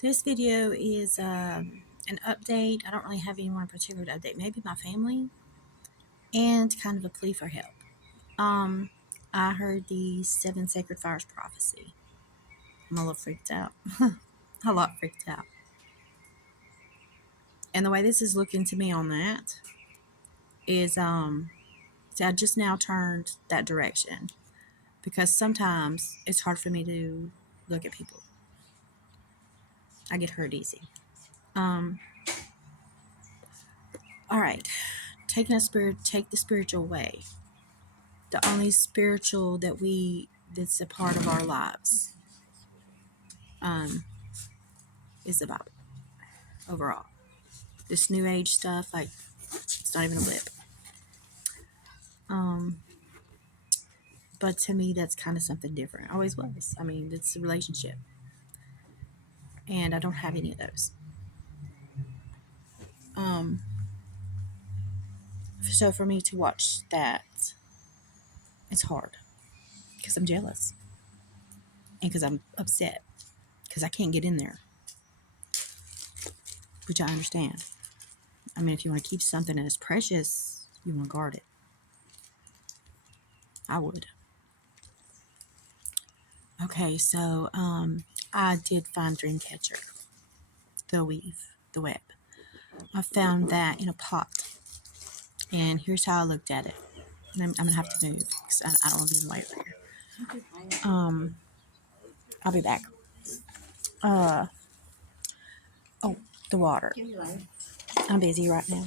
This video is an update. I don't really have anyone in particular to update. Maybe my family and kind of a plea for help. Um, I heard the 7 sacred fires prophecy. I'm a little freaked out. A lot freaked out. And the way this is looking to me on that is see, I just now turned that direction because sometimes it's hard for me to look at people. I get hurt easy. All right. Take the spiritual way. The only spiritual that's a part of our lives is the Bible overall. This new age stuff, like, it's not even a blip. But to me, that's kind of something different. Always was. I mean, it's a relationship, and I don't have any of those. So for me to watch that, it's hard because I'm jealous and because I'm upset because I can't get in there, which I understand. I mean, if you want to keep something as precious, you want to guard it. I would. Okay, so I did find Dreamcatcher, the web. I found that in a pot, and here's how I looked at it. And I'm gonna have to move because I don't want to be in the way over here. I'll be back. Oh, the water. I'm busy right now.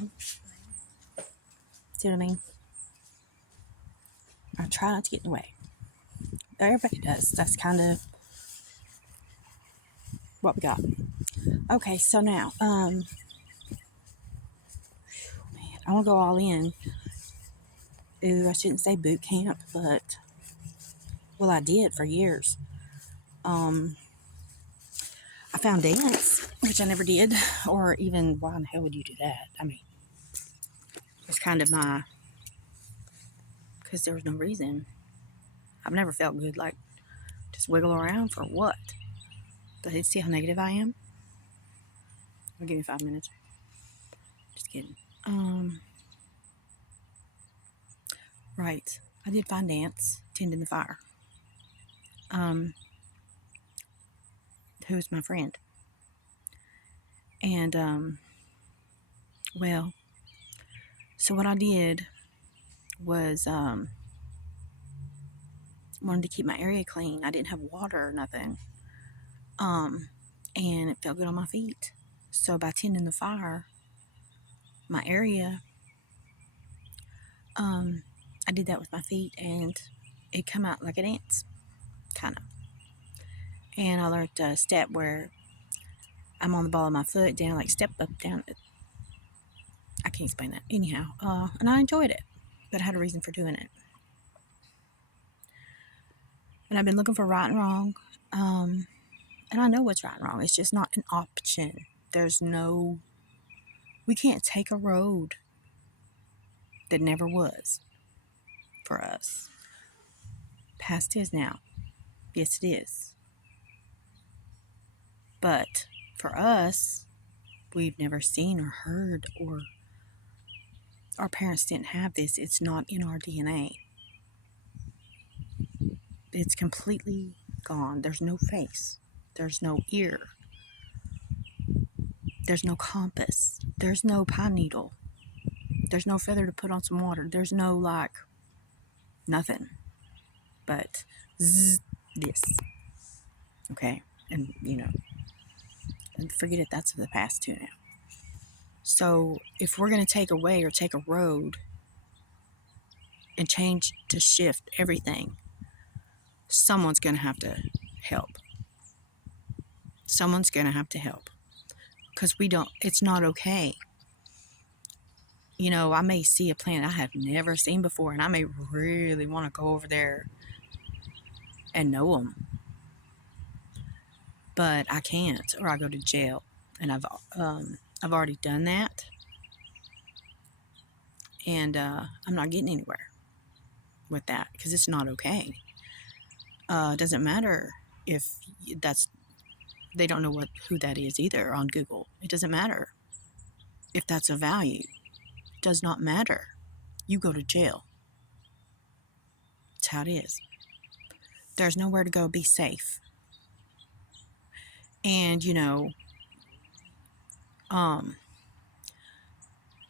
See what I mean? I try not to get in the way. Everybody does. That's kind of what we got. Okay, so now, man, I want to go all in. Ooh, I shouldn't say boot camp, but well, I did for years. I found dance, which I never did, or even why in the hell would you do that? I mean, it's kind of because there was no reason. I've never felt good, like, just wiggle around for what? But see how negative I am? Well, give me 5 minutes. Just kidding. Right. I did find dance, tending the fire. Who was my friend? And, well, so what I did was, wanted to keep my area clean. I didn't have water or nothing. And it felt good on my feet. So by tending the fire, my area, I did that with my feet, and it come out like a dance, kind of. And I learned a step where I'm on the ball of my foot down, like step up, down. I can't explain that. Anyhow, and I enjoyed it, but I had a reason for doing it. And I've been looking for right and wrong, and I know what's right and wrong. It's just not an option. We can't take a road that never was for us. Past is now. Yes, it is. But for us, we've never seen or heard, or our parents didn't have this. It's not in our DNA. It's completely gone. There's no face. There's no ear. There's no compass. There's no pine needle. There's no feather to put on some water. There's no, like, nothing but this. Okay? And, and forget it. That's the past too now. So if we're going to take away or take a road and change to shift everything, someone's going to have to help. Someone's going to have to help. Because it's not okay. I may see a plant I have never seen before, and I may really want to go over there and know them. But I can't, or I go to jail. And I've already done that. And I'm not getting anywhere with that because it's not okay. It doesn't matter if that's They don't know who that is either on Google. It doesn't matter if that's a value. It does not matter. You go to jail. That's how it is. There's nowhere to go be safe. And,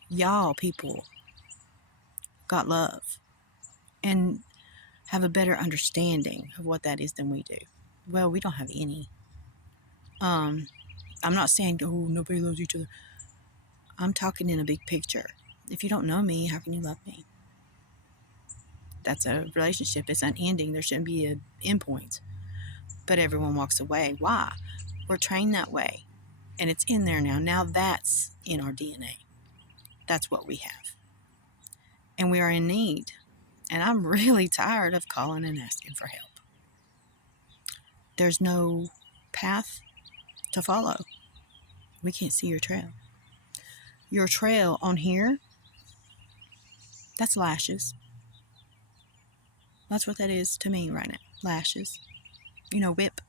y'all people got love and have a better understanding of what that is than we do. Well, we don't have any. I'm not saying, oh, nobody loves each other. I'm talking in a big picture. If you don't know me, how can you love me? That's a relationship. It's unending. There shouldn't be an end point. But everyone walks away. Why? We're trained that way. And it's in there now. Now that's in our DNA. That's what we have. And we are in need. And I'm really tired of calling and asking for help. There's no path to follow. We can't see your trail. Your trail on here, that's lashes. That's what that is to me right now. Lashes. Whip.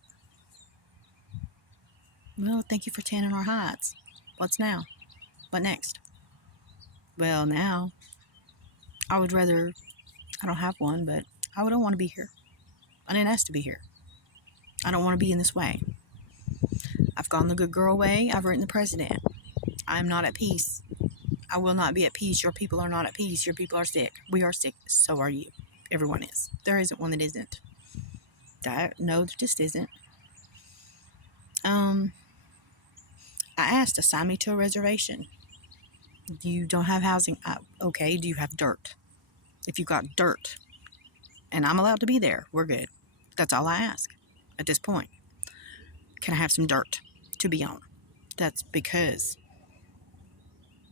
Well, thank you for tanning our hides. What's now? What next? Well, now, I don't have one, but I don't want to be here. I didn't ask to be here. I don't want to be in this way. I've gone the good girl way. I've written the president. I'm not at peace. I will not be at peace. Your people are not at peace. Your people are sick. We are sick. So are you. Everyone is. There isn't one that isn't. No, there just isn't. I asked, assign me to a reservation. You don't have housing. Okay, do you have dirt? If you got dirt and I'm allowed to be there, we're good. That's all I ask at this point. Can I have some dirt to be on? That's because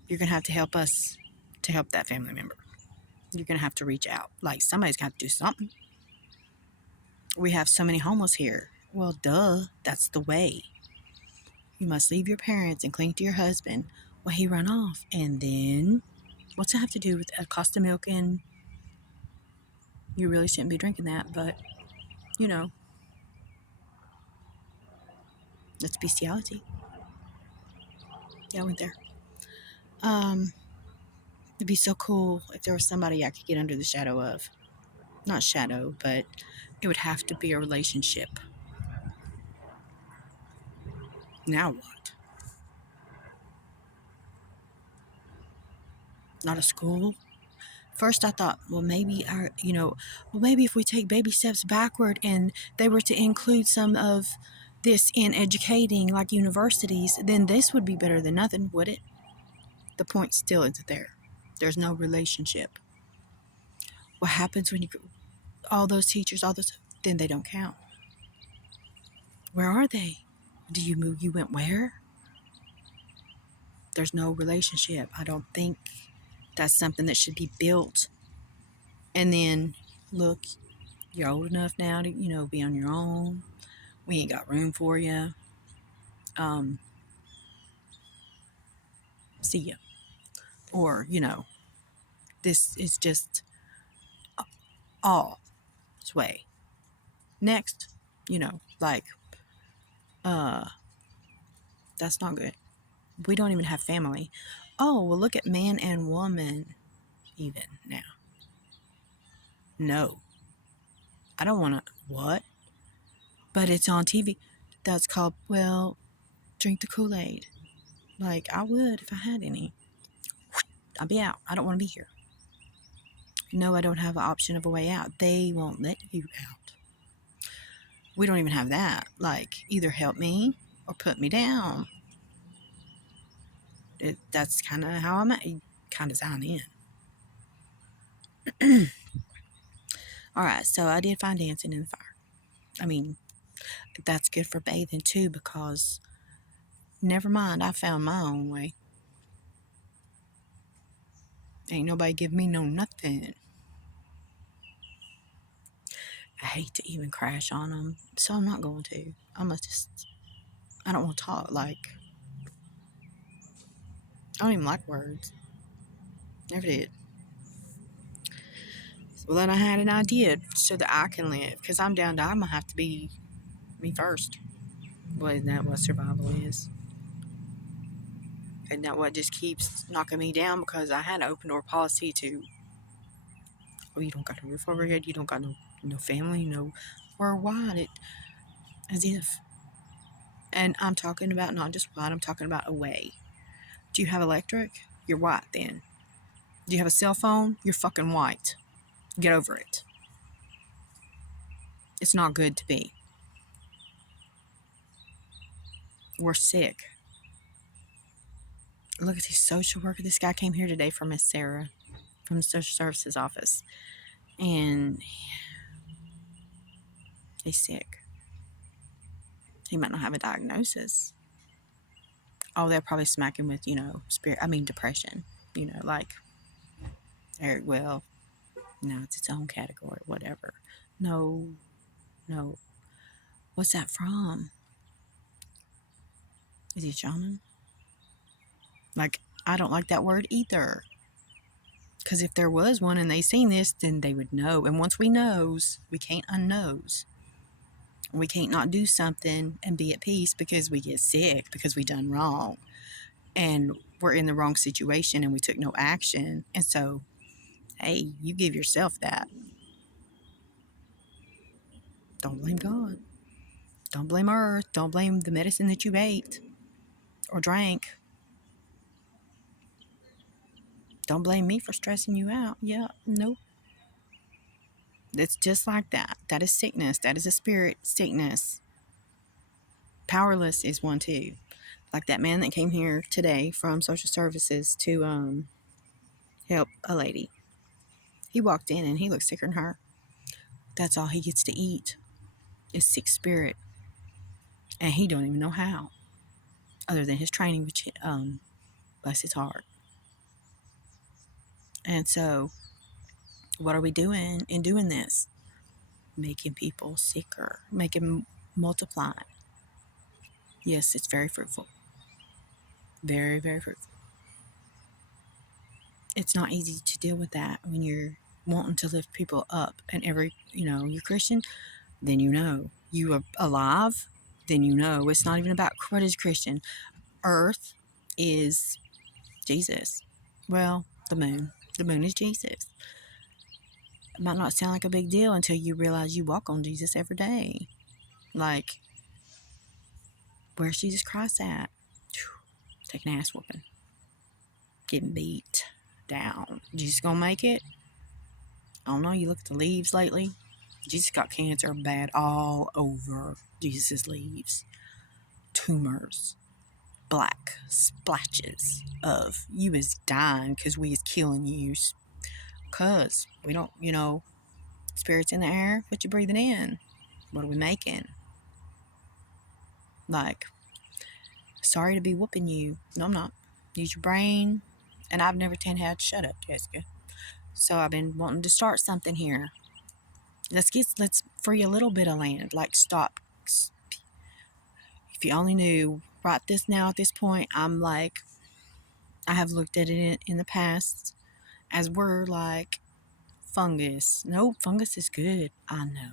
you're going to have to help us to help that family member. You're going to have to reach out. Like, somebody's got to do something. We have so many homeless here. Well, duh, that's the way. You must leave your parents and cling to your husband. Well, he ran off. And then, what's it have to do with a cost of milk? And you really shouldn't be drinking that, but, that's bestiality. Yeah, I went there. It'd be so cool if there was somebody I could get under the shadow of. Not shadow, but it would have to be a relationship. Now what? Not a school? First I thought, well, maybe maybe if we take baby steps backward and they were to include some of this in educating, like universities, then this would be better than nothing, would it? The point still isn't there. There's no relationship. What happens when all those teachers, then they don't count. Where are they? Do you move? You went where? There's no relationship. I don't think that's something that should be built. And then, look, you're old enough now to, be on your own. We ain't got room for you. See ya. Or, this is just all way. Next, that's not good. We don't even have family. Oh, well, look at man and woman even now. No. I don't want to, what? But it's on TV. That's called, well, drink the Kool-Aid. Like, I would if I had any. I'll be out. I don't want to be here. No, I don't have an option of a way out. They won't let you out. We don't even have that. Like, either help me or put me down. That's kind of how I'm at. Kind of sound in. All right, so I did find dancing in the fire. I mean, that's good for bathing too, because never mind, I found my own way. Ain't nobody give me no nothing. I hate to even crash on them, so I'm not going to. I don't want to talk. Like, I don't even like words. Never did. Well, then I had an idea so that I can live, because I'm going to have to be me first. Well, isn't that what survival is? And that what just keeps knocking me down because I had an open door policy to, oh, you don't got a roof over your head, you don't got no family, no, or why? As if. And I'm talking about not just white, I'm talking about away. Do you have electric? You're white then. Do you have a cell phone? You're fucking white. Get over it. It's not good to be. We're sick. Look at this social worker. This guy came here today for Miss Sarah from the social services office. And he's sick. He might not have a diagnosis. Oh, they'll probably smack him with, depression. Like, Eric, well, no, it's its own category, whatever. No. What's that from? Is he shaman? Like, I don't like that word either. Because if there was one and they seen this, then they would know. And once we knows, we can't unknows. We can't not do something and be at peace because we get sick, because we done wrong. And we're in the wrong situation and we took no action. And so, hey, you give yourself that. Don't blame God. Don't blame Earth. Don't blame the medicine that you ate or drank. Don't blame me for stressing you out. Yeah, nope. It's just like that. That is sickness. That is a spirit sickness. Powerless is one too. Like that man that came here today from social services to help a lady. He walked in and he looked sicker than her. That's all he gets to eat is sick spirit. And he don't even know how. Other than his training, which bless his heart. And so, what are we doing in doing this? Making people sicker, making multiply. Yes, it's very fruitful. Very, very fruitful. It's not easy to deal with that when you're wanting to lift people up. And you're Christian, then you are alive, then it's not even about what is Christian. Earth is Jesus. Well, the moon is Jesus. It might not sound like a big deal until you realize you walk on Jesus every day. Like, where's Jesus Christ at? Taking ass whooping, getting beat down. Jesus gonna make it? I don't know. You look at the leaves lately. Jesus got cancer bad all over Jesus' leaves. Tumors. Black splatches of you is dying because we is killing you. Because we don't, spirits in the air. What you breathing in? What are we making? Like, sorry to be whooping you. No, I'm not. Use your brain. And I've never had to shut up, Jessica. So I've been wanting to start something here. Let's free a little bit of land. Like, stop. If you only knew right this now at this point, I'm like, I have looked at it in the past as we're like fungus. No, fungus is good. I know.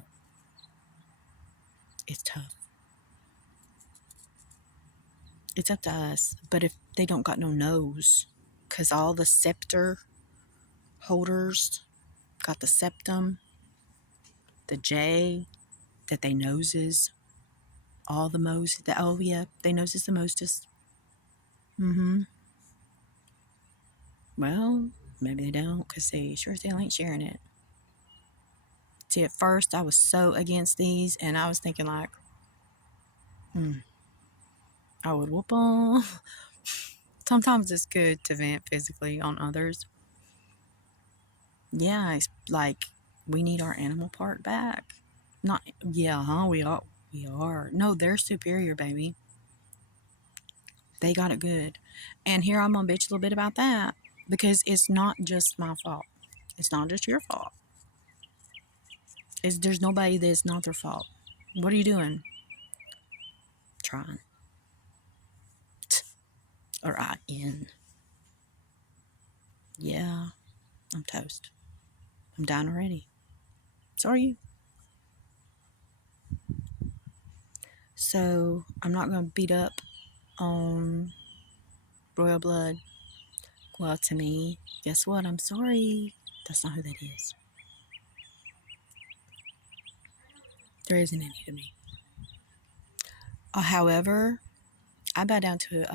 It's tough. It's up to us. But if they don't got no nose, because all the scepter holders got the septum, the J, that they noses, all the Moses, they noses the mostest. Well, maybe they don't, because they sure as hell ain't sharing it. See, at first I was so against these, and I was thinking like, I would whoop them. Sometimes it's good to vent physically on others. Yeah, it's like we need our animal part back. Not, yeah, huh? We are. No, they're superior, baby. They got it good. And here I'm gonna bitch a little bit about that because it's not just my fault. It's not just your fault. There's nobody that's not their fault. What are you doing? Trying. Or I in. Yeah, I'm toast. I'm down already. So are you. So I'm not going to beat up on royal blood. Well, to me, guess what? I'm sorry. That's not who that is. There isn't any to me. However, I bow down to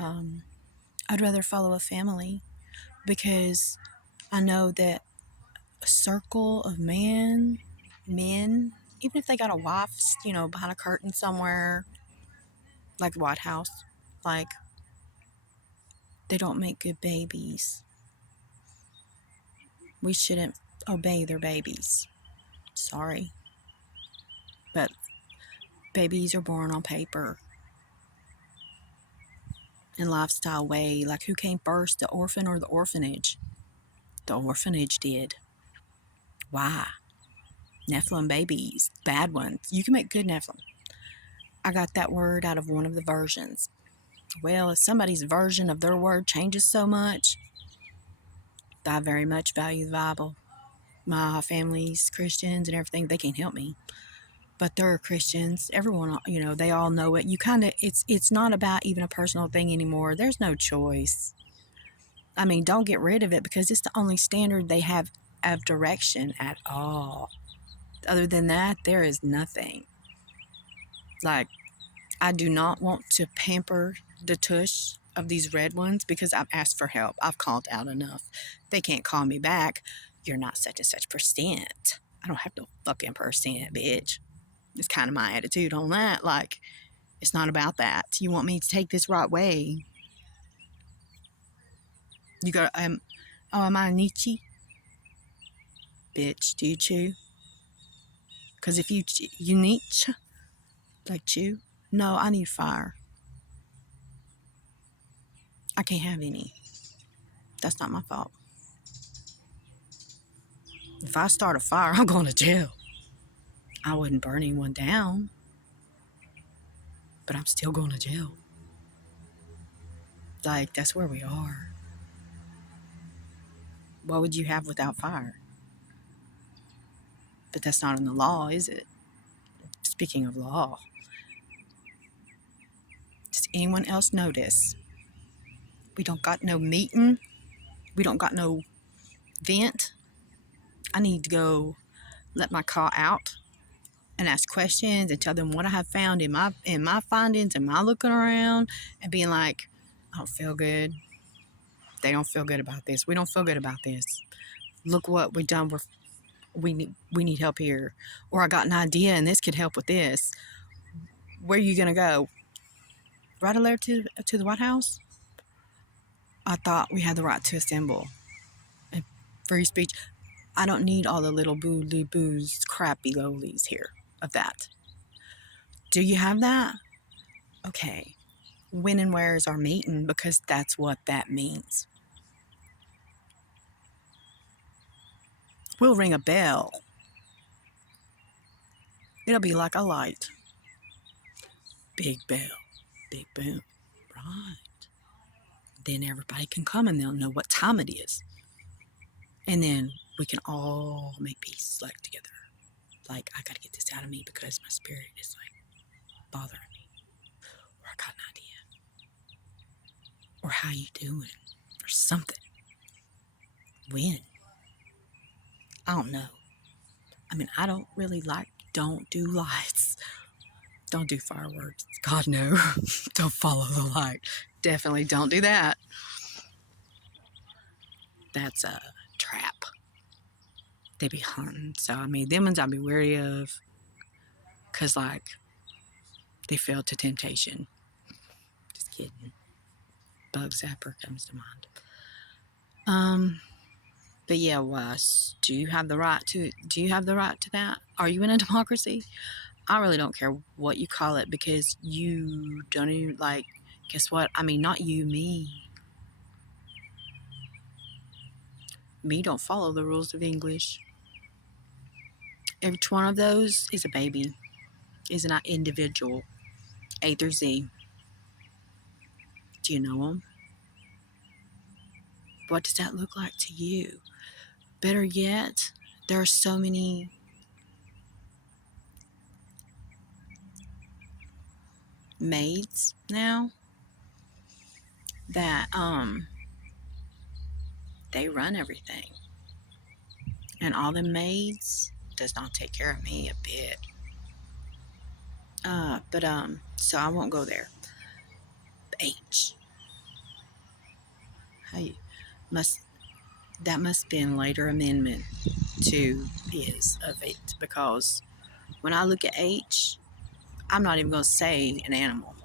I'd rather follow a family because I know that a circle of men, even if they got a wife, behind a curtain somewhere, like the White House, like, they don't make good babies. We shouldn't obey their babies. Sorry. But babies are born on paper and lifestyle way. Like, who came first, the orphan or the orphanage? The orphanage did. Why? Nephilim babies, bad ones. You can make good Nephilim. I got that word out of one of the versions. Well, if somebody's version of their word changes so much, I very much value the Bible. My family's Christians and everything, they can't help me. But they're Christians. Everyone, they all know it. It's not about even a personal thing anymore. There's no choice. I mean, don't get rid of it because it's the only standard they have of direction at all. Other than that, there is nothing. Like, I do not want to pamper the tush of these red ones because I've asked for help. I've called out enough. They can't call me back. You're not such and such percent. I don't have no fucking percent, bitch. It's kind of my attitude on that. Like, it's not about that. You want me to take this right way. You go, am I Nietzsche? Bitch, do you chew? Because if you Nietzsche, like chew? No, I need fire. I can't have any. That's not my fault. If I start a fire, I'm going to jail. I wouldn't burn anyone down, but I'm still going to jail. Like, that's where we are. What would you have without fire? But that's not in the law, is it? Speaking of law, does anyone else notice? We don't got no meeting. We don't got no vent. I need to go let my car out and ask questions and tell them what I have found in my findings and my looking around and being like, I don't feel good. They don't feel good about this. We don't feel good about this. Look what we've done. We need help here. Or I got an idea and this could help with this. Where are you going to go? Write a letter to the White House? I thought we had the right to assemble. And free speech. I don't need all the little boos, crappy lowlies here of that. Do you have that? Okay. When and where is our meeting? Because that's what that means. We'll ring a bell. It'll be like a light. Big bell. Big boom. Right. Then everybody can come and they'll know what time it is. And then we can all make peace, like, together. Like, I gotta get this out of me because my spirit is, like, bothering me. Or I got an idea. Or how you doing? Or something. When? I don't know. I mean, I don't really don't do lights. Don't do fireworks. God, no. Don't follow the light. Definitely don't do that. That's a trap. They be hunting. So, I mean, them ones I'd be wary of. Because, like, they fell to temptation. Just kidding. Bug zapper comes to mind. But yeah, Wes, do you have the right to that? Are you in a democracy? I really don't care what you call it because you don't even, like, guess what? I mean, not you, me. Me don't follow the rules of English. Each one of those is a baby, is an individual, A through Z. Do you know them? What does that look like to you? Better yet, there are so many maids now that they run everything, and all the maids does not take care of me a bit. But so I won't go there. H. Hey, must that must be in later amendment to is of it, because when I look at H, I'm not even gonna say an animal.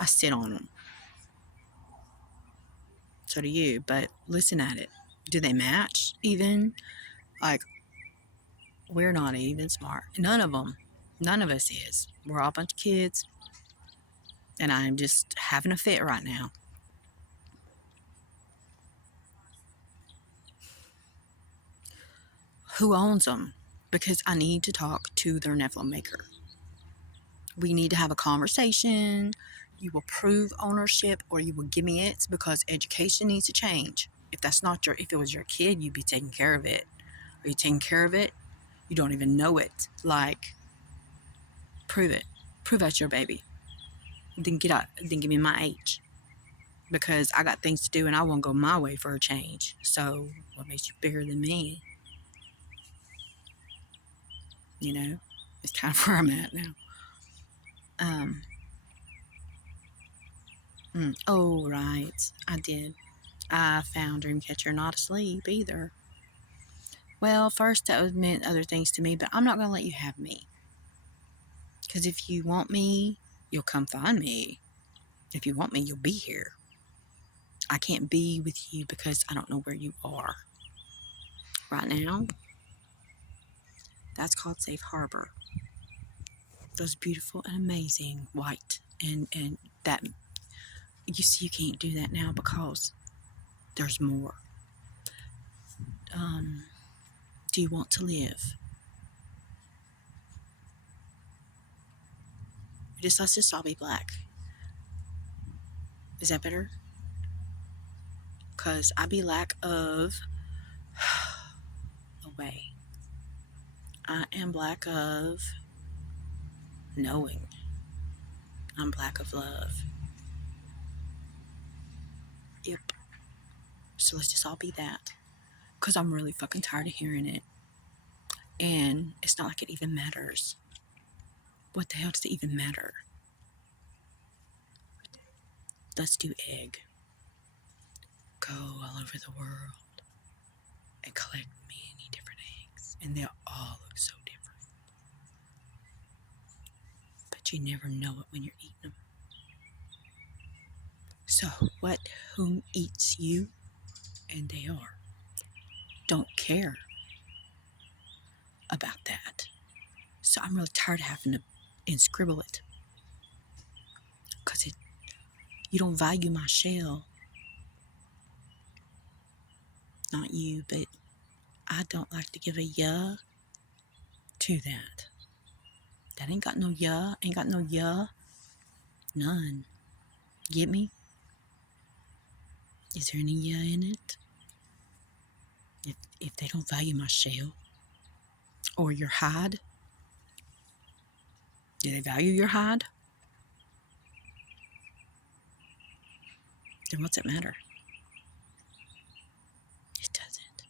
I sit on them. So do you, but listen at it. Do they match even? Like, we're not even smart. None of them. None of us is. We're all a bunch of kids, and I'm just having a fit right now. Who owns them? Because I need to talk to their Nephilim maker. We need to have a conversation. You will prove ownership, or you will give me it, because education needs to change. If that's not your, if it was your kid, you'd be taking care of it. Are you taking care of it? You don't even know it. Like, prove it. Prove that's your baby. Then get out. Then give me my H. Because I got things to do and I won't go my way for a change. So what makes you bigger than me? You know, it's kind of where I'm at now. Oh, right. I did. I found Dreamcatcher not asleep either. Well, first that meant other things to me, but I'm not going to let you have me. Because if you want me, you'll come find me. If you want me, you'll be here. I can't be with you because I don't know where you are. Right now, that's called Safe Harbor. Those beautiful and amazing white and that, you see, you can't do that now because there's more. Do you want to live? Let's just all be black. Is that better? Because I be lack of away. I am black of knowing. I'm black of love. Yep. So let's just all be that. Because I'm really fucking tired of hearing it. And it's not like it even matters. What the hell does it even matter? Let's do egg. Go all over the world and collect many different eggs. And they all look so different. But you never know it when you're eating them. So whom eats you, and they are, don't care about that. So I'm really tired of having to inscribble it. Because you don't value my shell. Not you, but I don't like to give a yeah to that. That ain't got no yeah, ain't got no yeah. None. Get me? Is there any yeah in it? If they don't value my shell or your hide, do they value your hide? Then what's it matter? It doesn't.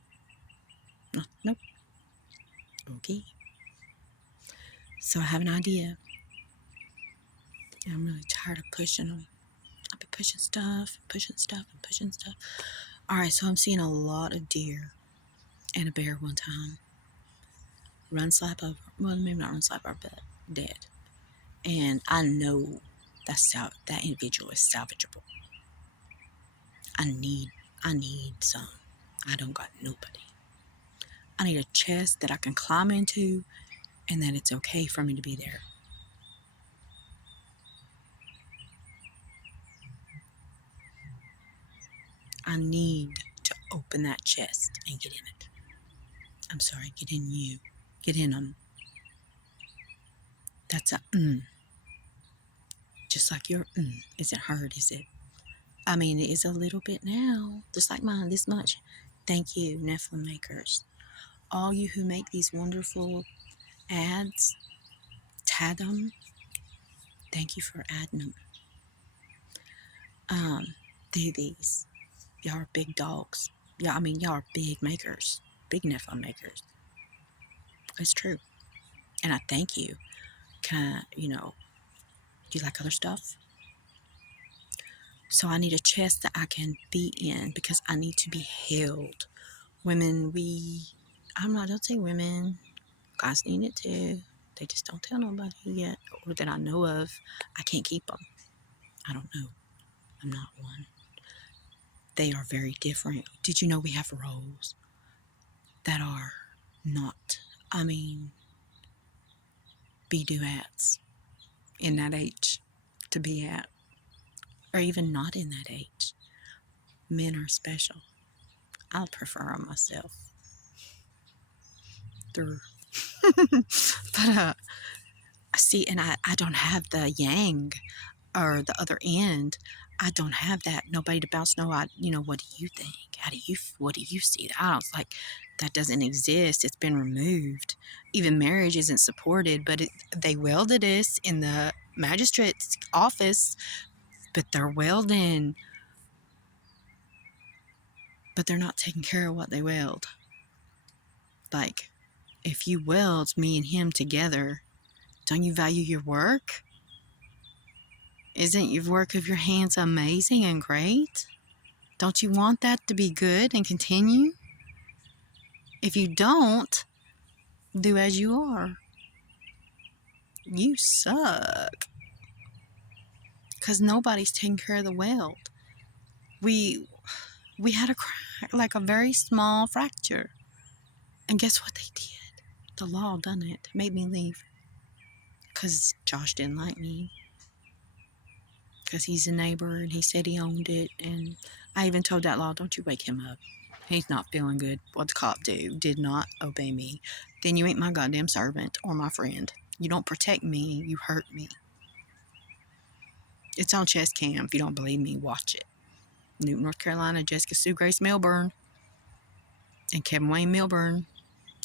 No, nope. Okay. So I have an idea. And I'm really tired of pushing them. I've been pushing stuff, and pushing stuff. Alright, so I'm seeing a lot of deer and a bear one time. Run slap over. Well, maybe not run slap over, but dead. And I know that individual is salvageable. I need some. I don't got nobody. I need a chest that I can climb into and that it's okay for me to be there. I need to open that chest and get in it. I'm sorry, get in you. Get in them. That's a Just like your isn't hard, is it? I mean, it is a little bit now. Just like mine, this much. Thank you, Nephilim makers. all you who make these wonderful ads, tag them. Thank you for adding them. Do these. Y'all are big dogs. Y'all are big makers. Big Nephilim makers. It's true. And I thank you. Do you like other stuff? So I need a chest that I can be in because I need to be held. Women, don't say women, guys need it too. They just don't tell nobody yet, or that I know of. I can't keep them. I don't know. I'm not one. They are very different. Did you know we have roles that are not, be duets in that age to be at, or even not in that age. Men are special. I'll prefer them myself. But see, and I don't have the yang or the other end. I don't have that. Nobody to bounce. No, what do you think? What do you see? I don't like that doesn't exist. It's been removed. Even marriage isn't supported, but they welded us in the magistrate's office, but they're welding. But they're not taking care of what they weld. Like, if you weld me and him together, don't you value your work? Isn't your work of your hands amazing and great? Don't you want that to be good and continue? If you don't, do as you are. You suck. Because nobody's taking care of the weld. We had a crack, like a very small fracture. And guess what they did? The law done it. Made me leave. Because Josh didn't like me. Because he's a neighbor and he said he owned it. And I even told that law, don't you wake him up. He's not feeling good. What'd the cop do? Did not obey me. Then you ain't my goddamn servant or my friend. You don't protect me, you hurt me. It's on chest cam. If you don't believe me, watch it. Newton, North Carolina, Jessica Sue Grace Milburn and Kevin Wayne Milburn.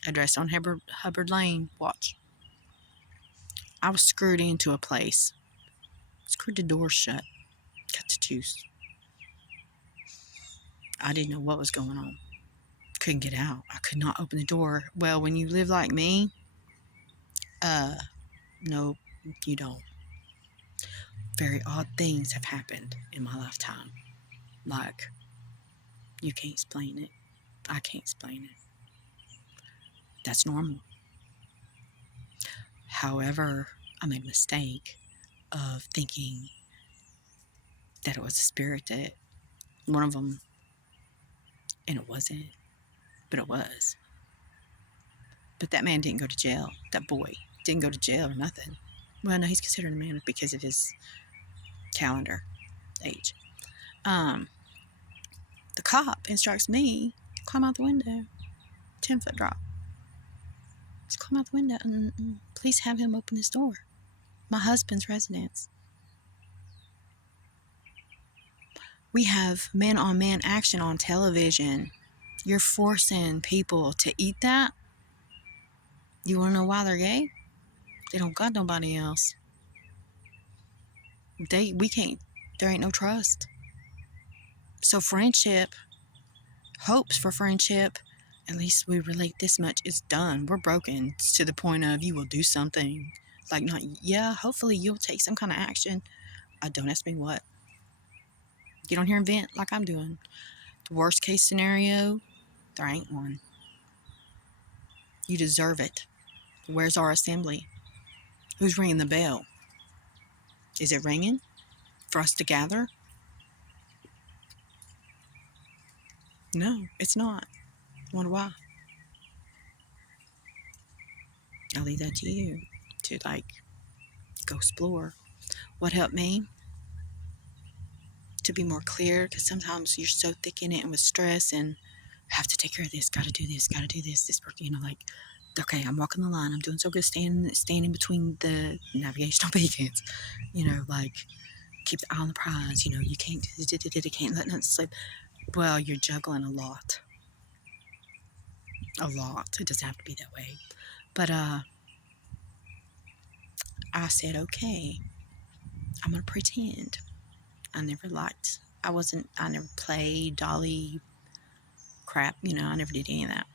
Address on Hubbard Lane. Watch. I was screwed into a place. Screwed the door shut. Cut the juice. I didn't know what was going on. Couldn't get out. I could not open the door. Well, when you live like me, no, you don't. Very odd things have happened in my lifetime. Like, you can't explain it. I can't explain it. That's normal. However, I made a mistake of thinking that it was a spirit, that one of them, and it wasn't, but it was. But that man didn't go to jail. That boy didn't go to jail or nothing. Well, no, he's considered a man because of his calendar age. The cop instructs me, climb out the window, 10-foot drop. Just climb out the window and please have him open his door. My husband's residence. We have man-on-man action on television. You're forcing people to eat that? You want to know why they're gay? They don't got nobody else. We can't, there ain't no trust. So friendship, hopes for friendship, at least we relate this much, is done. We're broken. It's to the point of you will do something. Like, not, yeah, hopefully you'll take some kind of action. Don't ask me what. Get on here and vent like I'm doing. The worst case scenario, there ain't one. You deserve it. Where's our assembly? Who's ringing the bell? Is it ringing for us to gather? No, it's not. Wonder why. I'll leave that to you to go explore. What helped me to be more clear, because sometimes you're so thick in it and with stress and have to take care of this, gotta do this, this person, okay, I'm walking the line, I'm doing so good standing between the navigational beacons, keep the eye on the prize, you can't let nothing slip. Well, you're juggling a lot. a lot. It doesn't have to be that way. But I said, okay, I'm going to pretend. I never played dolly crap, I never did any of that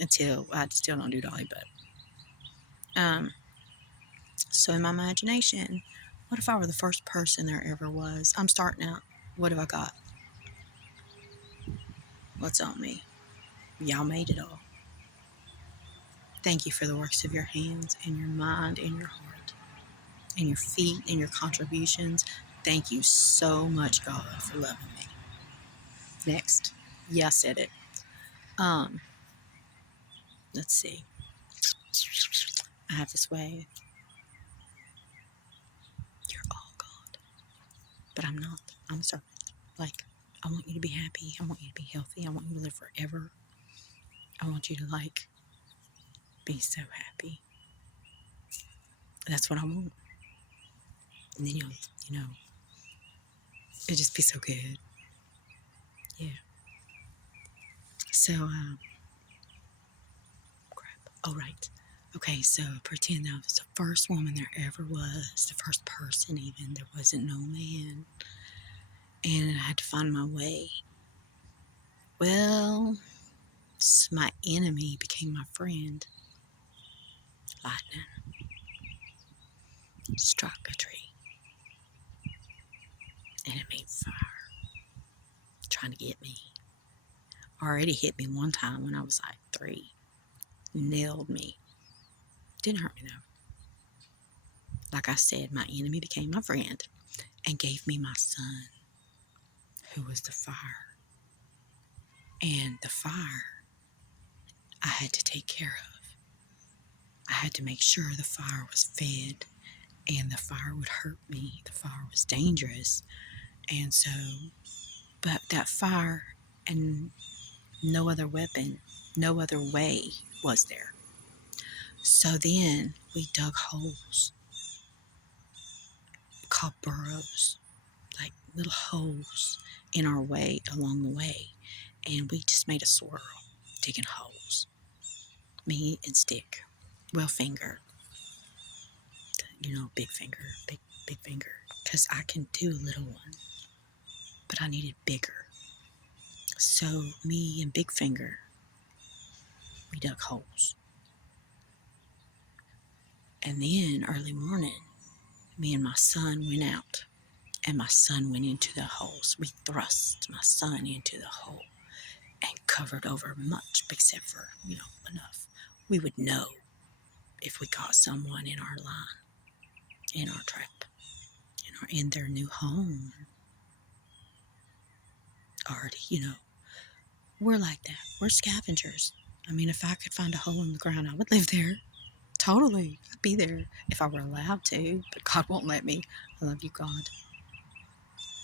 until I still don't do dolly, but so in my imagination, what if I were the first person there ever was? I'm starting out. What have I got? What's on me? Y'all made it all. Thank you for the works of your hands and your mind and your heart and your feet and your contributions. Thank you so much, God, for loving me. Next. Yeah, I said it. Let's see. I have this way. You're all God. But I'm not. I'm a servant. Like, I want you to be happy. I want you to be healthy. I want you to live forever. I want you to, be so happy. That's what I want. And then it'll just be so good. Yeah. So, crap. Oh, right. Okay, so pretend that I was the first woman there ever was, the first person even. There wasn't no man. And I had to find my way. Well, my enemy became my friend. Lightning struck a tree, and it made fire, trying to get me. Already hit me one time when I was like 3. Nailed me. Didn't hurt me though. Like I said, my enemy became my friend and gave me my son, who was the fire. And the fire I had to take care of. I had to make sure the fire was fed, and the fire would hurt me. The fire was dangerous. And so, but that fire and no other weapon, no other way was there. So then we dug holes called burrows, like little holes in our way along the way. And we just made a swirl, digging holes. Me and Stick. Well, finger. Big finger. Big finger. Because I can do a little one. But I needed bigger. So me and Big Finger, we dug holes. And then early morning, me and my son went out. And my son went into the holes. We thrust my son into the hole and covered over much, except for, enough. We would know if we caught someone in our line, in our trap, in their new home. Already, we're like that. We're scavengers. I mean, if I could find a hole in the ground, I would live there. Totally. I'd be there if I were allowed to, but God won't let me. I love you, God.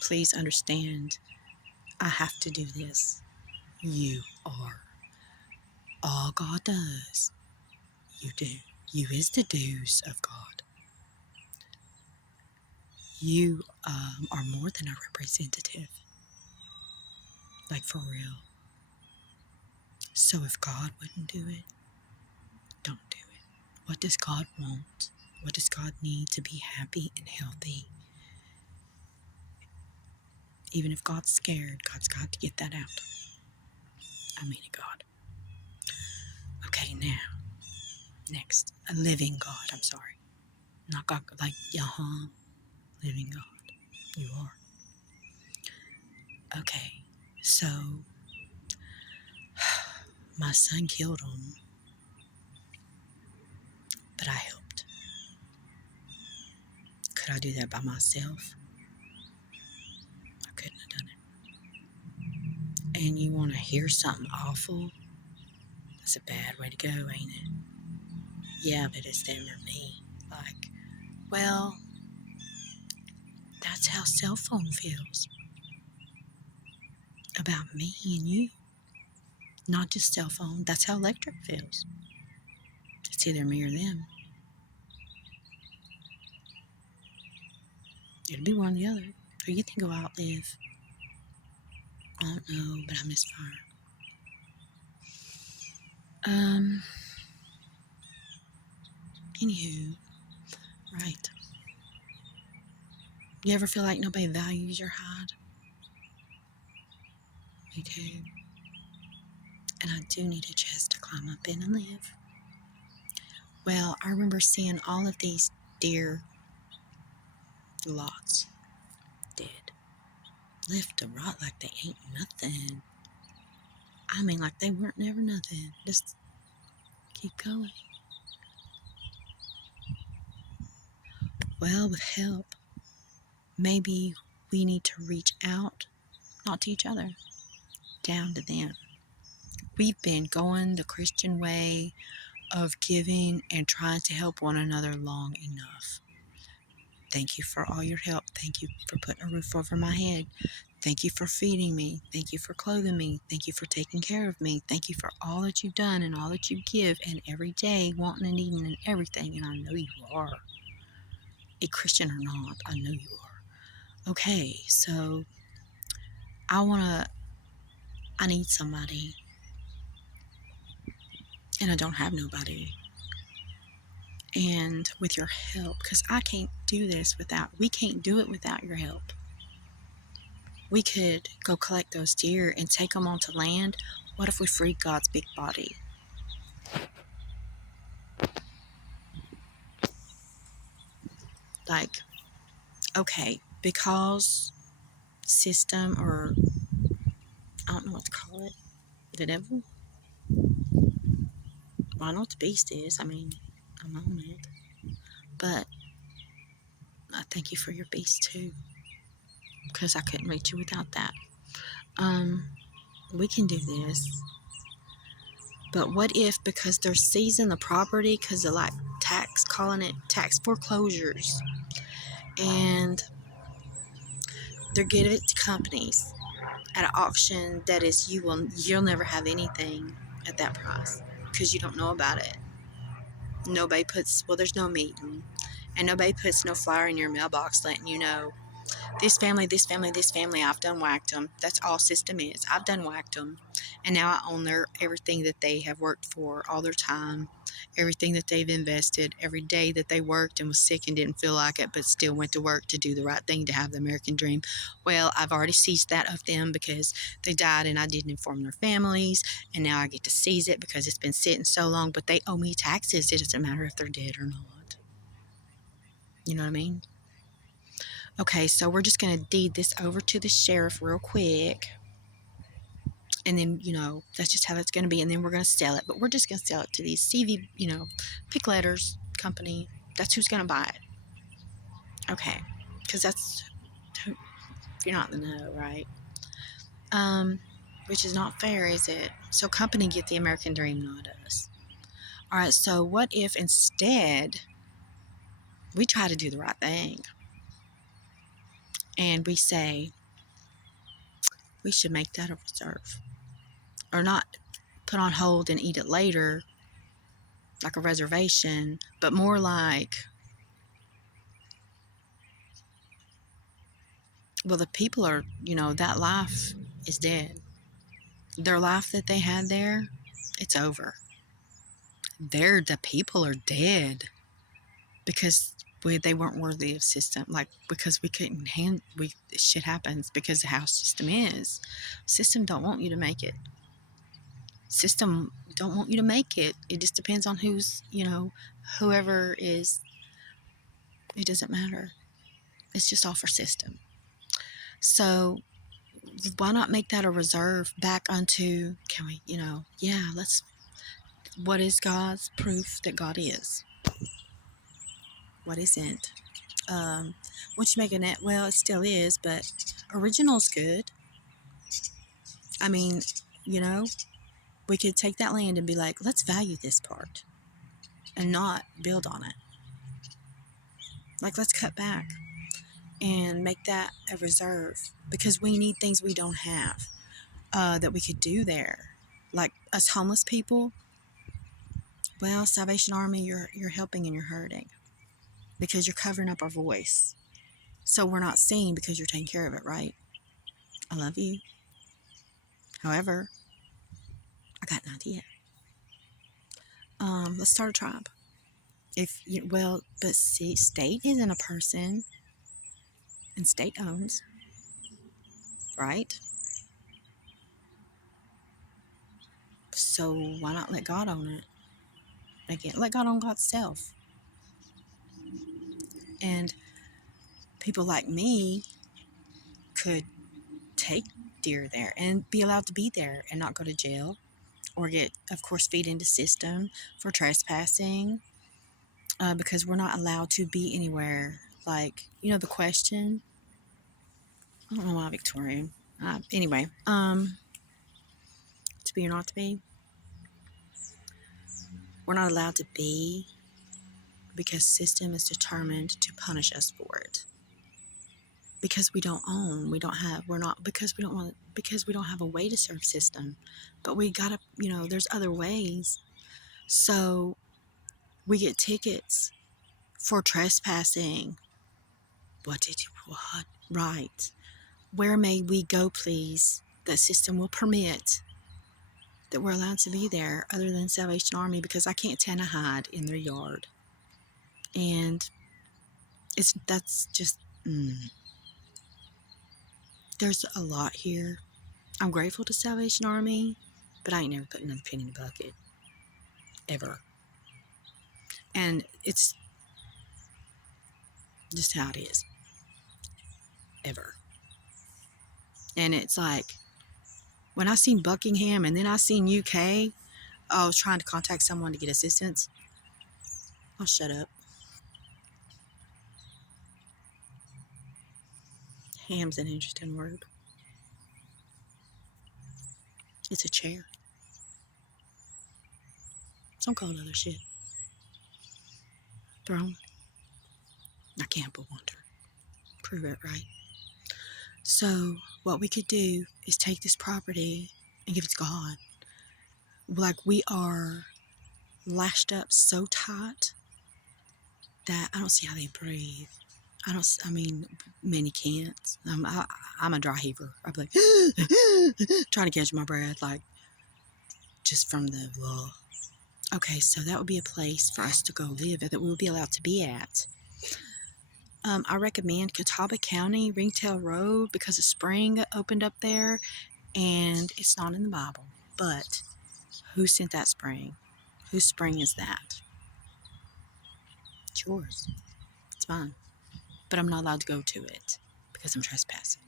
Please understand, I have to do this. You are. All God does, you do. You is the do's of God. You are more than a representative. Like, for real. So if God wouldn't do it, don't do it. What does God want? What does God need to be happy and healthy? Even if God's scared, God's got to get that out. I mean it, God. Okay, now, next. A living God, I'm sorry. Not God, like Yahweh, living God. You are. Okay, so my son killed him, but I helped. Could I do that by myself? I couldn't have done it. And you want to hear something awful? That's a bad way to go, ain't it? Yeah, but it's them or me. Like, well, that's how cell phone feels. About me and you. Not just cell phone. That's how electric feels. It's either me or them. It'll be one or the other. Who you think will outlive? I don't know, but I miss fire. Um, Anywho, right. You ever feel like nobody values your hide? Me too. And I do need a chest to climb up in and live. Well, I remember seeing all of these deer, lots, dead, left to rot like they ain't nothing. I mean, like they weren't never nothing. Just keep going. Well, with help, maybe we need to reach out, not to each other, down to them. We've been going the Christian way of giving and trying to help one another long enough. Thank you for all your help. Thank you for putting a roof over my head. Thank you for feeding me. Thank you for clothing me. Thank you for taking care of me. Thank you for all that you've done and all that you give, and every day wanting and needing and everything. And I know you are. A Christian or not, I know you are. Okay, so I need somebody, and I don't have nobody. And with your help, because we can't do it without your help. We could go collect those deer and take them onto land. What if we freed God's big body? Like, okay, because system, or I don't know what to call it, the devil? Well, I know what the beast is. I mean, I'm on it. But I thank you for your beast too, because I couldn't reach you without that. We can do this. But what if, because they're seizing the property because of like calling it tax foreclosures, and they're giving it to companies at an auction that is, you'll never have anything at that price because you don't know about it. There's no meeting, and nobody puts no flyer in your mailbox letting you know, this family, this family, this family, I've done whacked them. That's all system is. I've done whacked them. And now I own everything that they have worked for, all their time, everything that they've invested, every day that they worked and was sick and didn't feel like it, but still went to work to do the right thing, to have the American dream. Well, I've already seized that of them because they died and I didn't inform their families. And now I get to seize it because it's been sitting so long, but they owe me taxes. It doesn't matter if they're dead or not. You know what I mean? Okay, so we're just going to deed this over to the sheriff real quick. And then, that's just how that's going to be. And then we're going to sell it. But we're just going to sell it to these CV, pick letters company. That's who's going to buy it. Okay, because that's who, you're not in the know, right? Which is not fair, is it? So company get the American dream, not us. All right, so what if instead we try to do the right thing and we say we should make that a reserve, or not put on hold and eat it later, like a reservation, but more like, well, the people are, that life is dead. Their life that they had there, it's over. The people are dead because they weren't worthy of system, like, because we couldn't shit happens because of how system is. System don't want you to make it. System don't want you to make it. It just depends on whoever is. It doesn't matter. It's just all for system. So why not make that a reserve back onto, can we, what is God's proof that God is? What isn't? Once you make a net, well, it still is, but original's good. I mean, we could take that land and be like, let's value this part and not build on it. Like, let's cut back and make that a reserve, because we need things we don't have that we could do there. Like us homeless people, well, Salvation Army, you're helping and you're hurting because you're covering up our voice. So we're not seen because you're taking care of it, right? I love you. However, I got an idea. Let's start a tribe. But see, state isn't a person, and state owns, right? So why not let God own it? Again, let God own God's self. And people like me could take deer there and be allowed to be there and not go to jail or get, of course, feed into system for trespassing, because we're not allowed to be anywhere. Like, the question, I don't know why Victorian. Anyway, to be or not to be, we're not allowed to be because system is determined to punish us for it. Because we don't own, we don't have, we're not, because we don't want, because we don't have a way to serve system. But we gotta, there's other ways. So we get tickets for trespassing. What? Right. Where may we go, please? That system will permit that we're allowed to be there other than Salvation Army, because I can't tan a hide in their yard. And that's just, there's a lot here. I'm grateful to Salvation Army, but I ain't never put another penny in the bucket. Ever. And it's just how it is. Ever. And it's like, when I seen Buckingham and then I seen UK, I was trying to contact someone to get assistance. I'll shut up. Ham's an interesting word. It's a chair. Some call it other shit. Throne. I can't but wonder. Prove it, right? So what we could do is take this property and give it to God. Like, we are lashed up so tight that I don't see how they breathe. Many can't. I'm a dry heaver. I'm like, trying to catch my breath, like, just from the, Okay, so that would be a place for us to go live that we would be allowed to be at. I recommend Catawba County, Ringtail Road, because a spring opened up there, and it's not in the Bible. But who sent that spring? Whose spring is that? It's yours. It's mine. But I'm not allowed to go to it because I'm trespassing.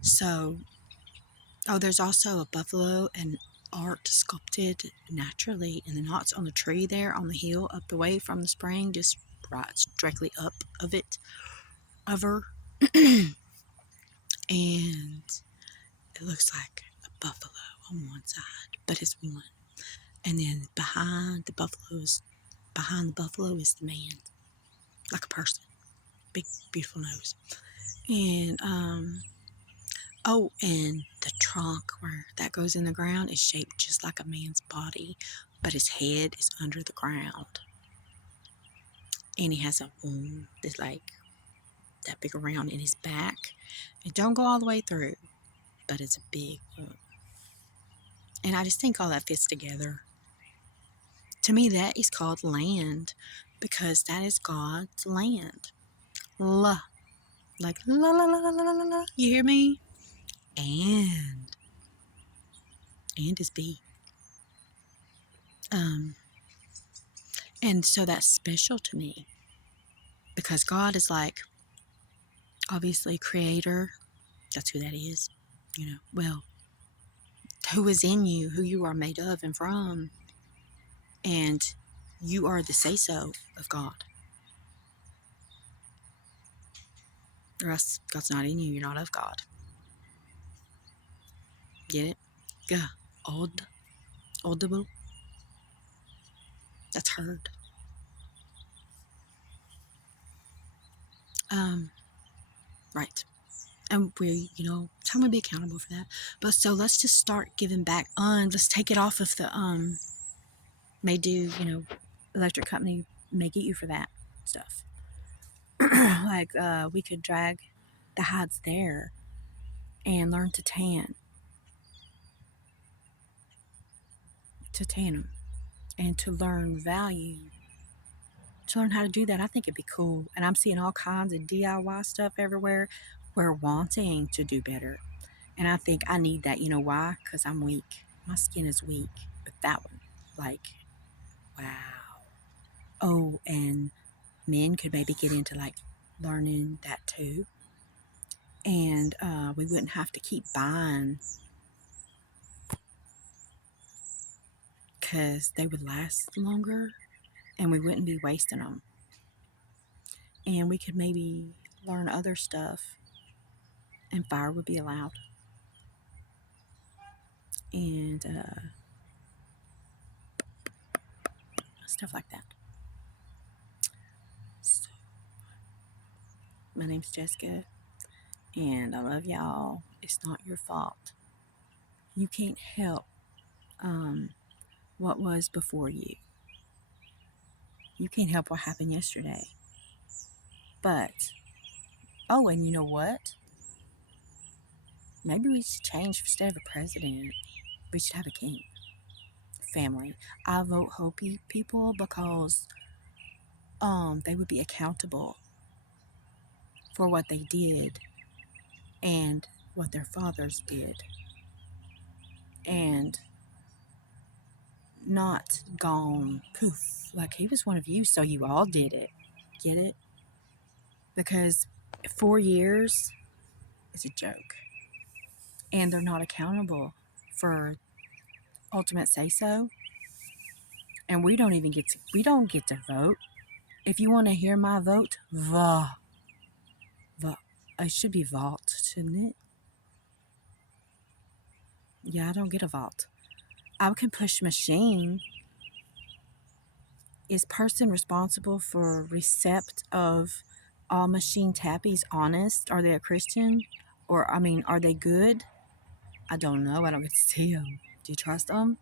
So, there's also a buffalo and art sculpted naturally in the knots on the tree there on the hill up the way from the spring, just right directly up of it, of her. And it looks like a buffalo on one side, but it's one. And then behind the buffalo is the man, like a person, big beautiful nose. And and the trunk where that goes in the ground is shaped just like a man's body, but his head is under the ground. And he has a wound that's like that big around in his back. It don't go all the way through, but it's a big wound. And I just think all that fits together. To me, that is called land, because that is God's land. Like la la la la la la la. You hear me? And is B. And so that's special to me, because God is, like, obviously creator. That's who that is. Well, who is in you, who you are made of and from. And you are the say-so of God. Or else God's not in you, you're not of God. Get it? Yeah. Audible. That's heard. Right. And we, time to be accountable for that. But so let's just start giving back. Let's take it off of the, may do, electric company may get you for that stuff. Like, we could drag the hides there and learn to tan them and to learn value, to learn how to do that. I think it'd be cool. And I'm seeing all kinds of DIY stuff everywhere. We're wanting to do better. And I think I need that. You know why? Because I'm weak. My skin is weak. But that one, like, wow. Oh, and men could maybe get into like learning that too. And we wouldn't have to keep buying because they would last longer and we wouldn't be wasting them. And we could maybe learn other stuff and fire would be allowed. And stuff like that. So, my name's Jessica, and I love y'all. It's not your fault. You can't help what was before you. You can't help what happened yesterday. But, oh, and you know what? Maybe we should change instead of a president. We should have a king. Family. I vote Hopi people because they would be accountable for what they did and what their fathers did. And not gone poof, like he was one of you, so you all did it. Get it? Because 4 years is a joke. And they're not accountable for ultimate say so. And we don't get to vote. If you want to hear my vote, va. It should be vault, shouldn't it? Yeah, I don't get a vault. I can push machine. Is person responsible for recept of all machine tappies honest? Are they a Christian? Or, I mean, are they good? I don't know. I don't get to see them. Do you trust them?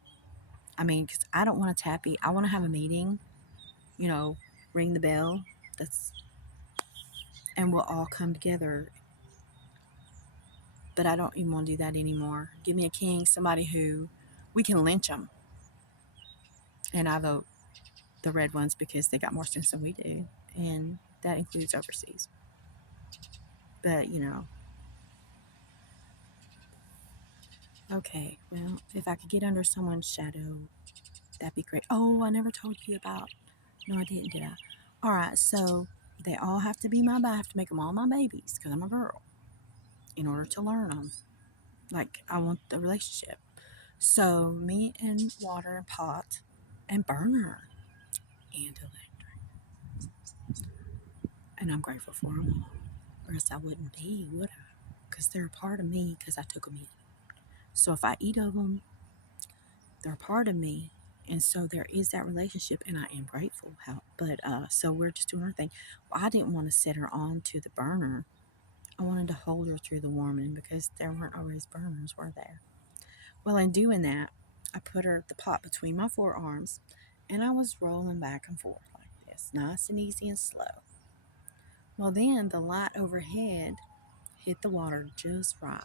I mean, because I don't want a tappy. I want to have a meeting, ring the bell. And we'll all come together. But I don't even want to do that anymore. Give me a king, somebody who we can lynch them. And I vote the red ones because they got more sense than we do. And that includes overseas. But, okay, well, if I could get under someone's shadow, that'd be great. Oh, I never told you about. No, I didn't, did I? All right, so they all have to be I have to make them all my babies because I'm a girl in order to learn them. Like, I want the relationship. So, me and water and pot and burner and electric. And I'm grateful for them all. Or else I wouldn't be, would I? Because they're a part of me because I took them in. So, if I eat of them, they're a part of me. And so there is that relationship, and I am grateful. So we're just doing our thing. Well, I didn't want to set her on to the burner. I wanted to hold her through the warming because there weren't always burners, were there? Well, in doing that, I put the pot between my forearms, and I was rolling back and forth like this, nice and easy and slow. Well, then the light overhead hit the water just right,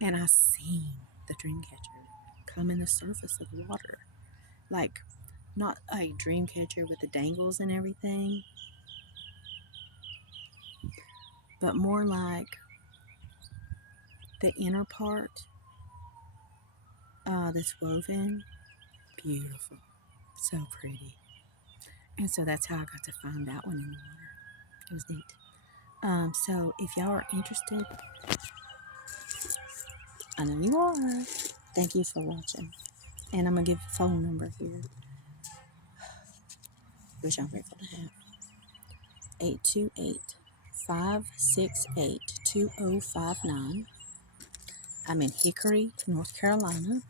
and I seen the dream catcher come in the surface of the water. Like, not a dream catcher with the dangles and everything, but more like the inner part that's woven. Beautiful. So pretty. And so that's how I got to find that one in the water. It was neat. So if y'all are interested, I know you are. Thank you for watching. And I'm going to give a phone number here, which I'm grateful to have. 828-568-2059. I'm in Hickory, North Carolina,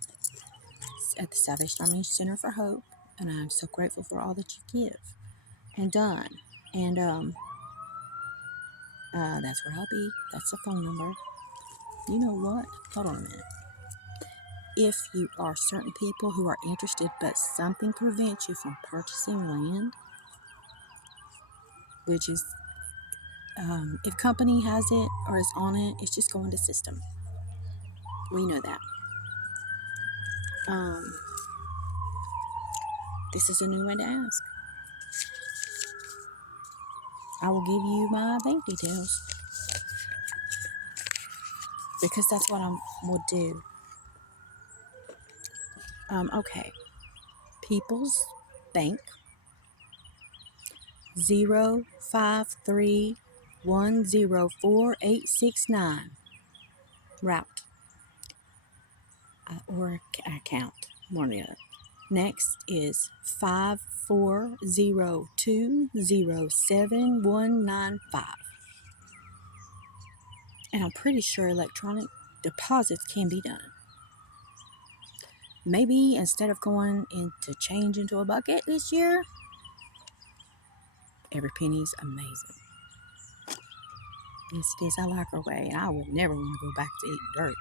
at the Salvation Army Center for Hope, and I'm so grateful for all that you give and done. And that's where I'll be. That's the phone number. You know what? Hold on a minute. If you are certain people who are interested, but something prevents you from purchasing land, which is if company has it or is on it, it's just going to system. We know that. This is a new way to ask. I will give you my bank details because that's what I would do. Okay. People's Bank 053104869 route or account. More than the other. Next is 540207195. And I'm pretty sure electronic deposits can be done. Maybe instead of going into change into a bucket this year, every penny's amazing. Yes, it is. I like her way, and I would never want to go back to eating dirt,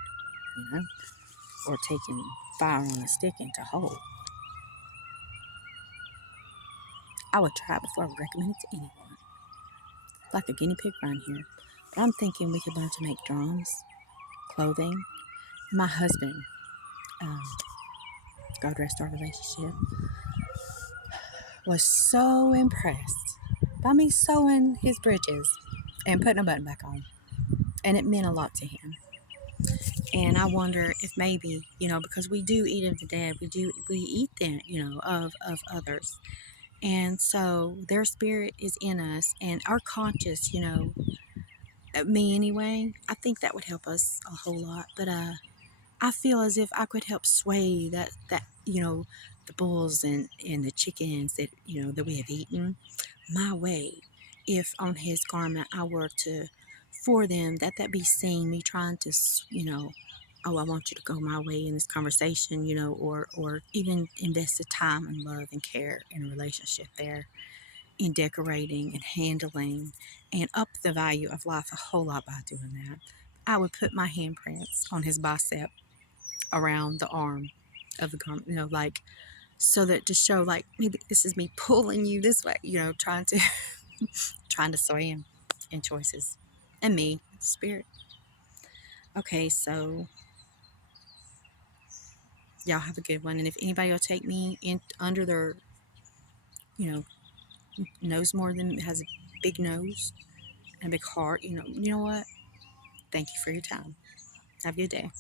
or taking fire on a stick into whole. I would try it before I would recommend it to anyone. Like a guinea pig around here. But I'm thinking we could learn to make drums, clothing. My husband, God rest our relationship, was so impressed by me sewing his britches and putting a button back on. And it meant a lot to him. And I wonder if maybe, because we do eat of the dead, we eat them, of others. And so their spirit is in us, and our conscious, me anyway, I think that would help us a whole lot. But I feel as if I could help sway that the bulls and the chickens that we have eaten my way, if on his garment I were to, for them, that be seen, me trying to, oh, I want you to go my way in this conversation, or even invest the time and love and care in a relationship there, in decorating and handling, and up the value of life a whole lot by doing that. I would put my handprints on his bicep around the arm of the garment, so that to show, like, maybe this is me pulling you this way, trying to trying to sway him in choices, and me, spirit. Okay, so y'all have a good one, and if anybody will take me in under their, nose more than, has a big nose and a big heart, you know what? Thank you for your time. Have a good day.